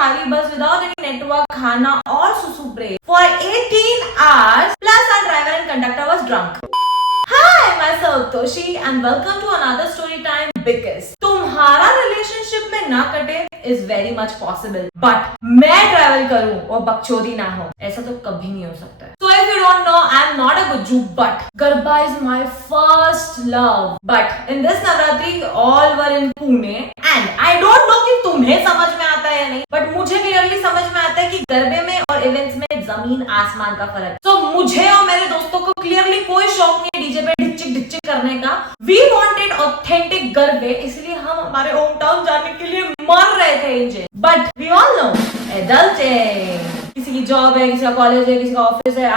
खाली बस without any network, खाना और सुसु break for 18 hours. Plus our driver and conductor was drunk. Hi, myself Toshi and welcome to another story time because तुम्हारा relationship में ना कटे is very much possible, but मैं ट्रैवल करूं और बकचोदी ना हो ऐसा तो कभी नहीं हो सकता है. So if you don't know, I'm not a gujju, but Garba is my first love. But in this Navratri, all were in Pune, and I don't know कि तुम्हें समझ में आता है या नहीं, but मुझे क्लियरली समझ में आता है कि गरबे में और इवेंट्स में जमीन आसमान का फर्क. So मुझे और मेरे दोस्तों को क्लियरली कोई शौक नहीं है डीजे पे ढिच्चिक ढिच्चिक करने का. We wanted authentic गरबे, इसलिए हम हमारे होम टाउन जाने के लिए मर रहे थे engine. But we all know, adulting. किसी की जॉब है, किसी का कॉलेज है, किसी का ऑफिस है.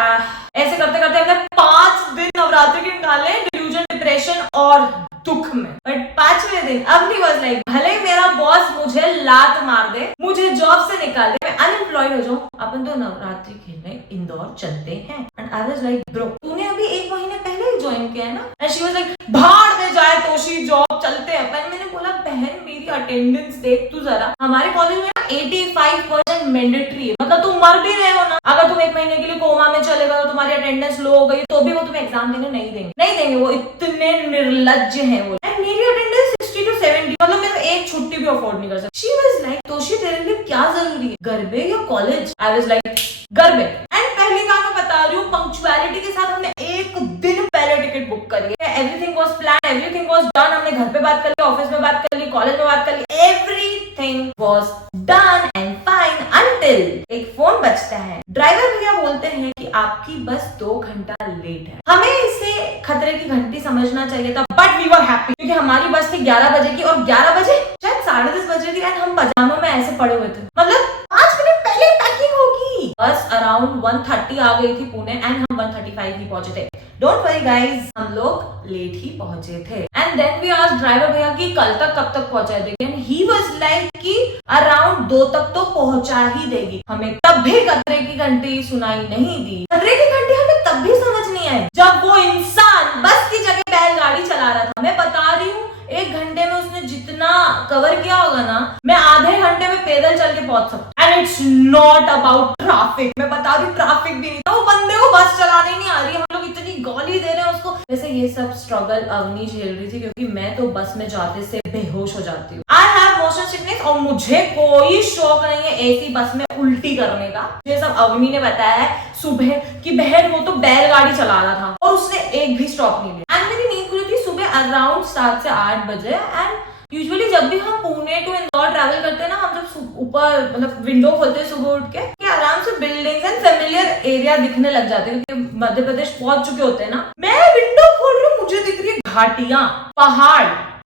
ऐसे करते करते हमने 5 दिन नवरात्रि के निकाले डिल्यूजन, डिप्रेशन और दुख में. बट 5वें दिन अवनी वाज लाइक, भले मेरा बॉस मुझे लात मार दे, मुझे जॉब से निकाल दे, मैं अनएम्प्लॉयड हो जाऊं, अपन तो नवरात्रि खेलने इंदौर चलते हैं. And I was like, bro तूने अभी 1 महीने पहले ही ज्वाइन किया है ना. एंड शी वाज लाइक, भाड़ में जाए तोशी, जॉब चलते हैं. मैंने बोला, बहन मेरी अटेंडेंस देख तू जरा, हमारे कॉलेज में 85% मैंडेटरी है. मतलब तुम मर भी रहे हो ना, अगर तुम 1 महीने के लिए कोमा में चले गए, तुम्हारी अटेंडेंस लो हो गई, तो भी वो तुम्हें एग्जाम देने नहीं देंगे. वो इतने निर्लज्ज हैं वो. एंड मेरी अटेंडेंस 60 to 70, मतलब मैं एक छुट्टी भी अफोर्ड नहीं कर सकती. शी वाज लाइक, तोशी तेरे लिए क्या जरूरी है, गरबे या कॉलेज? आई वाज लाइक, गरबे. एंड पहली बार मैं बता रही हूँ, पंक्चुअलिटी के साथ हमने 1 दिन पहले टिकट बुक करी है. Everything was plan, everything was done. हमने घर पे बात कर ली, ऑफिस में बात कर ली, कॉलेज में बात कर ली. Everything was done and fine until एक फोन बजता है. ड्राइवर भैया बोलते हैं कि आपकी बस 2 घंटा लेट है. हमें इसे खतरे की घंटी समझना चाहिए था, बट वी वर हैप्पी क्योंकि हमारी बस थी 11 बजे की और 11 बजे शायद 10:30 बजे थी. एंड हम पजामों में ऐसे पड़े हुए थे, मतलब 5 मिनट पहले पैकिंग होगी. बस अराउंड 1:30 आ गई थी पुणे एंड हम 1:35 ही पहुंचे थे. डोंट वरी गाइज, हम लोग लेट ही पहुंचे थे. And then we asked driver भैया कि कल तक कब तक पहुंचा देगी. एंड ही वाज लाइक कि अराउंड 2 तक तो पहुंचा ही देगी. हमें तब भी खतरे की घंटी सुनाई नहीं दी. खतरे की घंटी हमें तब भी समझ नहीं आई जब वो इंसान बस की जगह बैलगाड़ी चला रहा था. मैं बता रही हूँ, 1 घंटे में उसने जितना कवर किया होगा ना, मैं आधे घंटे में पैदल चल के पहुंच सकता. And it's not about traffic. मैं बता रही हूँ, ट्रैफिक भी नहीं था. वो बंदे को बस चलाने नहीं आ रही, हम लोग इतनी गाली दे रहे हैं उसको. वैसे ये सब स्ट्रगल अवनी झेल रही थी क्योंकि मैं तो बस में जाते से बेहोश हो जाती हूँ. आई हैव मोशन सिकनेस और मुझे कोई शौक नहीं है एसी बस में उल्टी करने का. ये सब अवनी ने बताया है सुबह कि बहन वो तो बैलगाड़ी चला रहा था और उसने एक भी स्टॉप नहीं लिया. एंड मेरी नींद खुली थी सुबह अराउंड 7 से 8 बजे. एंड यूजुअली जब भी हम पुणे टू इंदौर ट्रैवल करते हैं ना, हम जब ऊपर मतलब विंडो खोलते हैं सुबह उठ के आराम से बिल्डिंग्स एंड फेमिलियर एरिया दिखने लग जाते हैं क्योंकि मध्य प्रदेश पहुंच चुके होते हैं ना. मैं विंडो खोल रही हूँ, मुझे दिख रही है घाटियां, पहाड़,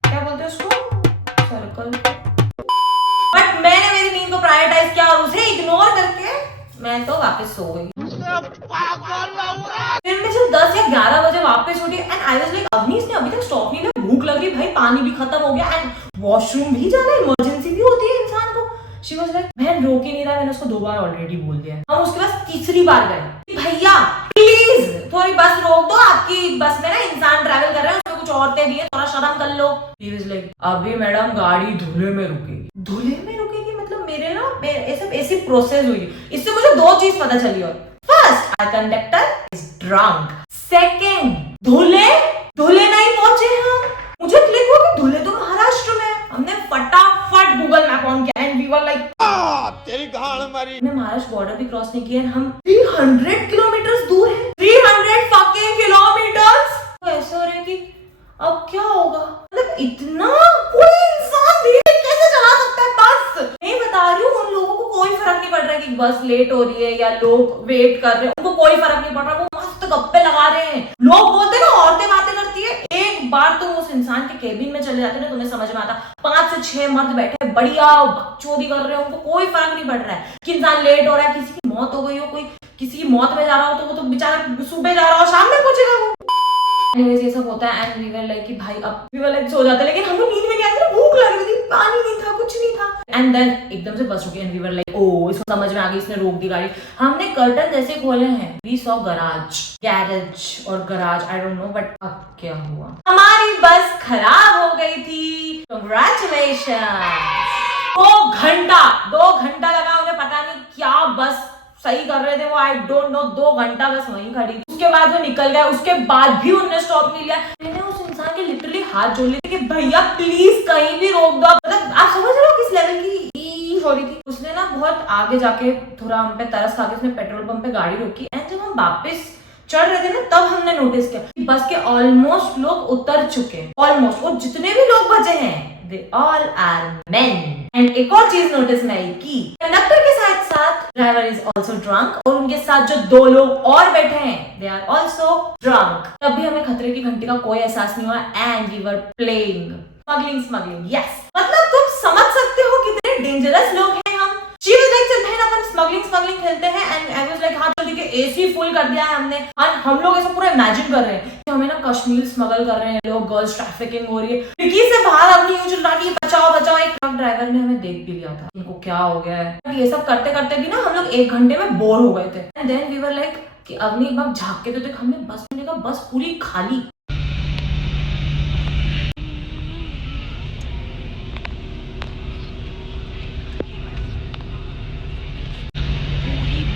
क्या बोलते हैं उसको, सर्कल. बट मैंने मेरी नींद को प्रायोरिटाइज किया और उसे इग्नोर करके मैं तो वापस सो गई. फिर मैं जब 10 या 11 बजे वापस उठी and I was like, Avni इसने अभी तक स्टॉप नहीं लिया, भूख लग रही भाई, पानी भी खत्म हो गया एंड वॉशरूम भी जाना, इमरजेंसी भी होती है इंसान को. शी वाज लाइक, बहन रोक ही नहीं रहा. मैंने उसको 2 बार ऑलरेडी बोल दिया. हम उसके पास तीसरी बार गए, भैया प्लीज थोड़ी बस रोक दो, आपकी बस में ना इंसान ट्रैवल कर रहे हैं, उसमें कुछ औरतें भी है, थोड़ा शर्म कर लो. ही वाज लाइक, अभी मैडम गाड़ी धुले में रुकेगी. धुले में रुकेगी मतलब मेरे ना ऐसी प्रोसेस हुई. इससे मुझे 2 चीज पता चली. और first, our conductor is drunk. Second, Dhule नहीं पहुंचे हम. मुझे क्लिक हुआ कि धुले तो महाराष्ट्र में. हमने फटाफट गूगल मैप ऑन किया एंड वी वर लाइक, तेरी गाड़ मारी. हमने महाराष्ट्र बॉर्डर भी क्रॉस नहीं किया. हम 300 किलोमीटर दूर है. 300 फकिंग किलोमीटर्स. तो ऐसे हो रहा है कि अब क्या होगा, मतलब इतना कोई इंसान धीरे कैसे चला सकता है बस. नहीं बता रही हूँ, उन लोगों को कोई फर्क नहीं पड़ रहा है कि बस लेट हो रही है या लोग वेट कर रहे हैं, उनको कोई फर्क नहीं पड़ रहा. वो मस्त गप्पे लगा रहे हैं. लोग बोलते ना औरतें बातें करती है. एक बार तुम उस इंसान के केबिन में चले जाते ना, तुम्हें समझ में आता 5 से 6 मर्द बैठे बढ़िया बकचोदी कर रहे हो, उनको कोई फर्क नहीं पड़ रहा है कि इंसान लेट हो रहा है, किसी की मौत हो गई हो, कोई किसी की मौत में जा रहा हो तो वो तो बेचारा सुबह जा रहा हो, शाम में पहुंचेगा वो. एनीवेज ये सब होता है एंड वी वर लाइक कि भाई अब वी वर लाइक सो जाते, लेकिन हमको नींद में नहीं आती, भूख लग रही थी, पानी नहीं था, कुछ नहीं था. एंड देन एकदम से बस रुकी एंड वी वर लाइक, ओ इसको समझ में आ गई, इसने रोक दी गाड़ी. हमने कर्टन जैसे खोले हैं, वी सॉ गैरेज और garage, I don't know. But अब क्या हुआ, हमारी बस खराब हो गई थी. कांग्रेचुलेशन. 2 घंटा लगा बस सही कर रहे थे वो, आई डोंट नो, 2 घंटा बस वहीं खड़ी थी। उसके बाद वो निकल गया, उसके बाद भी उन्होंने स्टॉप नहीं लिया। मैंने उस इंसान के लिटरली हाथ जोड़ लिए कि भैया प्लीज कहीं भी रोक दो। मतलब आप समझ रहे हो किस लेवल की हो रही थी। उसने ना बहुत आगे जाके थोड़ा हम पे तरस खा के उसने पेट्रोल पंप पे गाड़ी रोकी, एंड जब हम वापस चढ़ रहे थे ना तब हमने नोटिस किया कि बस के ऑलमोस्ट लोग उतर चुके हैं, ऑलमोस्ट, और जितने भी लोग बचे हैं they all are men। And एक और चीज नोटिस में आई कि कंडक्टर के साथ साथ ड्राइवर इज ऑल्सो ड्रंक, और उनके साथ जो 2 लोग और बैठे हैं दे आर ऑल्सो ड्रंक। तब भी हमें खतरे की घंटी का कोई एहसास नहीं हुआ, and we were playing smuggling. Yes, मतलब तुम समझ सकते हो कितने डेंजरस लोग हैं हम। शी वाज लाइक चल बहन अपन स्मगलिंग खेलते हैं, एंड आई वाज लाइक हाँ चल ठीक है, एसी फुल कर दिया है हमने। और हम लोग ऐसा पूरा इमेजिन कर रहे हैं कि हमें ना कश्मीर स्मगल कर रहे हैं लोग, गर्ल्स ट्रैफिकिंग हो रही है, खिड़की से बाहर अपनी यूं चिल्ला रही है बचाओ बचाओ। एक ट्रक ड्राइवर ने हमें देख भी लिया था, इनको क्या हो गया है। ये सब करते करते भी ना हम लोग 1 घंटे में बोर हो गए थे, and then we were like कि अगली एक बार झांक के तो देख, हमने बस में देखा बस पूरी खाली।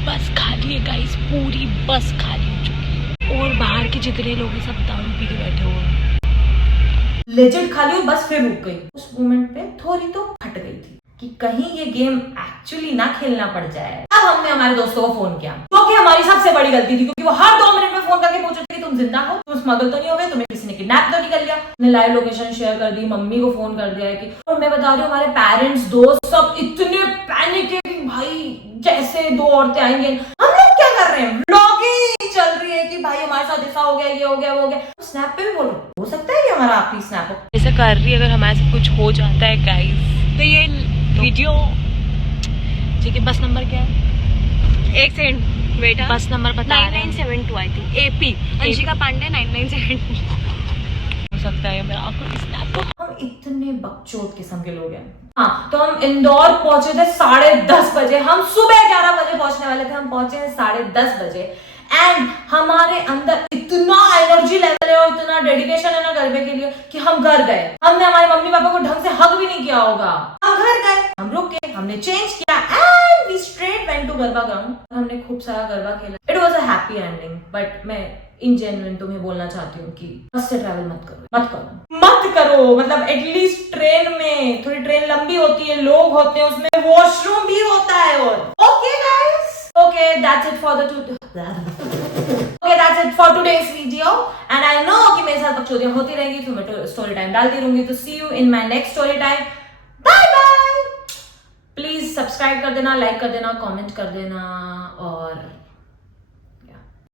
बस खाली है गाइस, पूरी बस खाली हो चुकी है, और बाहर के जितने लोग हैं सब दारू पी के बैठे हुए हैं। लेजेंड खाली हो, बस फिर रुक गई। उस मोमेंट पे थोड़ी तो फट गई थी कि कहीं ये गेम एक्चुअली ना खेलना पड़ जाए। अब हमने हमारे दोस्तों को फोन किया, जो कि हमारी सबसे बड़ी गलती थी, क्योंकि वो हर 2 मिनट में फोन करके पूछ रहे थे कि तुम जिंदा हो, तुम स्मगल तो नहीं हो गए, तुम्हें किसी ने किडनैप तो नहीं कर लिया। हमने लाइव लोकेशन शेयर कर दी, मम्मी को फोन कर दिया है कि, और मैं बता रही हूँ हमारे पेरेंट्स दोस्त सब इतने पैनिक है कि भाई जैसे 2 औरतें आएंगे। हम लोग क्या कर रहे हैं, व्लॉगिंग चल रही है कि भाई हमारे साथ ऐसा हो गया, ये हो गया, वो हो गया। स्नैप पे भी बोल रहे हो सकता है कि हमारा आखिरी स्नैप हो। ऐसा कर रही है, अगर हमारे साथ कुछ हो जाता है गाइस तो ये वीडियो, ठीक है, बस नंबर क्या है, 1 सेकंड बेटा, बस नंबर बता रहे हैं, 9972 I think, AP Anshika Pandey 9972। हो सकता है मेरा आखिरी स्नैप हो। हम इतने बकचोद किस्म के लोग हैं। हाँ, तो हम इंदौर पहुंचे थे 10:30 बजे, हम सुबह 11 बजे पहुंचने वाले थे, हम पहुंचे हैं 10:30 बजे, एंड हमारे अंदर इतना एनर्जी लेवल है और इतना डेडिकेशन है ना गरबे के लिए कि हम घर गए। हमने हमारे मम्मी पापा को ढंग से हग भी नहीं किया होगा, हम घर गए, हम रुके, हमने चेंज किया, and we straight went to garba ground. हमने खूब सारा गरबा खेला, it was a happy ending. But मैं इन जेन्युइन तुम्हें बोलना चाहती हूँ कि बस से ट्रैवल मत करो। मतलब एटलीस्ट ट्रेन में, थोड़ी ट्रेन लंबी होती है, लोग होते हैं उसमें, वॉशरूम भी होता है। और okay guys, okay that's it for today's video, and I know कि मेरे साथ बकचोदियां होती रहेंगी, तो मैं स्टोरी टाइम डालती रहूंगी। तो see you in my next story time, bye bye. Please subscribe कर देना, लाइक कर देना, कमेंट कर देना, और